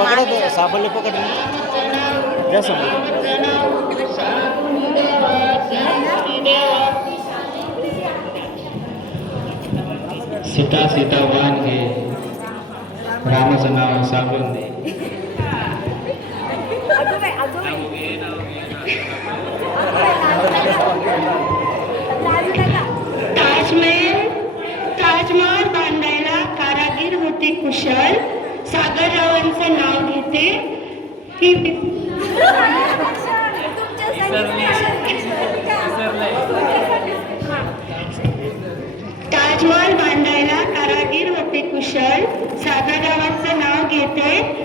पकड़ा साबण पकड़ जा सीता सीता वाण घे रामाचं नाव साबण दे ताजमहल बांधायला कारागीर होते कुशल सागररावांचं नाव घेते ताजमहल बांधायला कारागीर होते कुशल सागररावांचं नाव घेते